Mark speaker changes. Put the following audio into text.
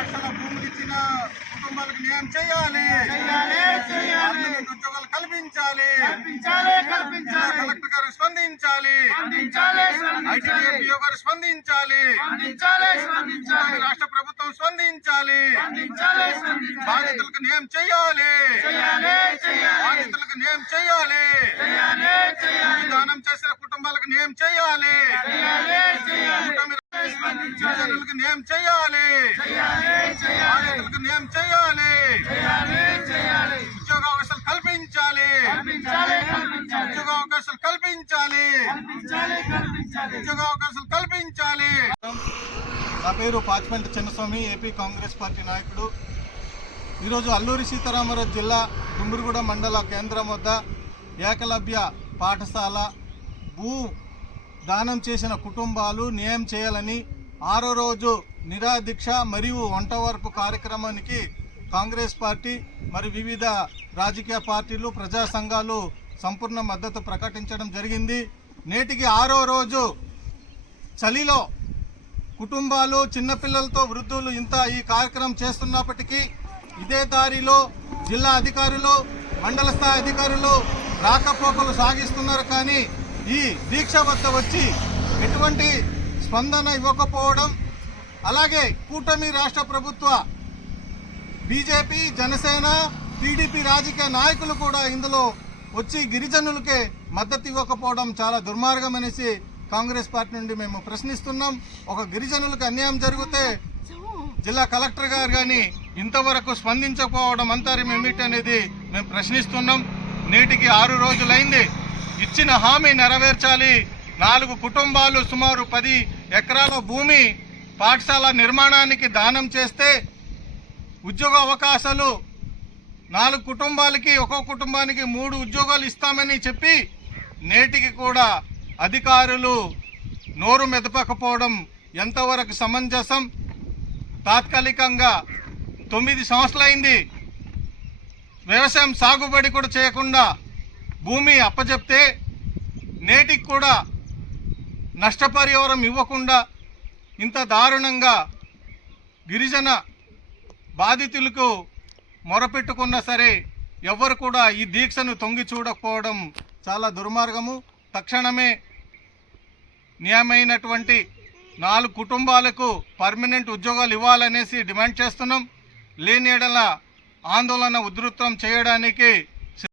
Speaker 1: పాఠశాల భూములు ఇచ్చిన కుటుంబాలకు న్యాయం చేయాలి. ఉద్యోగాలు కల్పించాలి. కలెక్టర్ గారు స్పందించాలి. ఐటీడీఏపీఓ గారు స్పందించాలి. రాష్ట్ర ప్రభుత్వం స్పందించాలి. బాధితులకు న్యాయం చేయాలి. బాధితులకు న్యాయం చేయాలి. దానం చేసిన కుటుంబాలకు న్యాయం చేయాలి.
Speaker 2: చేయాలి. చేయాలి
Speaker 1: న్యాయం బాధితులకు న్యాయం ఉద్యోగ అవకాశాలు కల్పించాలి. ఉద్యోగ అవకాశాలు కల్పించాలి. ఉద్యోగ అవకాశాలు కల్పించాలి. నా పేరు Pachipenta Chinnaswamy AP Congress party నాయకుడు. ఈరోజు అల్లూరి సీతారామరాజు జిల్లా దుమ్మురుగుడ మండల కేంద్రం వద్ద ఏకలవ్య పాఠశాల భూ దానం చేసిన కుటుంబాలు న్యాయం చేయాలని ఆరో రోజు నిరాదీక్ష మరియు వంట వరపు కార్యక్రమానికి కాంగ్రెస్ పార్టీ మరి వివిధ రాజకీయ పార్టీలు ప్రజా సంఘాలు సంపూర్ణ మద్దతు ప్రకటించడం జరిగింది. నేటికి ఆరో రోజు చలిలో కుటుంబాలు చిన్నపిల్లలతో వృద్ధులు ఇంత ఈ కార్యక్రమం చేస్తున్నప్పటికీ ఇదే దారిలో జిల్లా అధికారులు మండల స్థాయి అధికారులు రాకపోకలు సాగిస్తున్నారు కానీ ఈ దీక్ష వద్ద వచ్చి ఎటువంటి స్పందన ఇవ్వకపోవడం అలాగే కూటమి రాష్ట్ర ప్రభుత్వ బీజేపీ జనసేన టీడీపీ రాజకీయ నాయకులు కూడా ఇందులో వచ్చి గిరిజనులకే మద్దతు ఇవ్వకపోవడం చాలా దుర్మార్గం అనేసి కాంగ్రెస్ పార్టీ నుండి మేము ప్రశ్నిస్తున్నాం. ఒక గిరిజనులకు అన్యాయం జరిగితే జిల్లా కలెక్టర్ గారు కానీ ఇంతవరకు స్పందించకపోవడం అంతరం ఏమిటి అనేది మేము ప్రశ్నిస్తున్నాం. నేటికి ఆరు రోజులైంది. ఇచ్చిన హామీ నెరవేర్చాలి. నాలుగు కుటుంబాలు సుమారు పది ఎకరాల భూమి పాఠశాల నిర్మాణానికి దానం చేస్తే ఉద్యోగ అవకాశాలు నాలుగు కుటుంబాలకి ఒక్కో కుటుంబానికి మూడు ఉద్యోగాలు ఇస్తామని చెప్పి నేటికి కూడా అధికారులు నోరు మెదపకపోవడం ఎంతవరకు సమంజసం? తాత్కాలికంగా తొమ్మిది సంవత్సరాలైంది. వ్యవసాయం సాగుబడి కూడా చేయకుండా భూమి అప్పచెప్తే నేటికి కూడా నష్టపరిహారం ఇవ్వకుండా ఇంత దారుణంగా గిరిజన బాధితులకు మొరపెట్టుకున్నా సరే ఎవరు కూడా ఈ దీక్షను తొంగి చూడకపోవడం చాలా దుర్మార్గము. తక్షణమే న్యాయమైనటువంటి నాలుగు కుటుంబాలకు పర్మనెంట్ ఉద్యోగాలు ఇవ్వాలనేసి డిమాండ్ చేస్తున్నాం. లేని ఆందోళన ఉధృతం చేయడానికి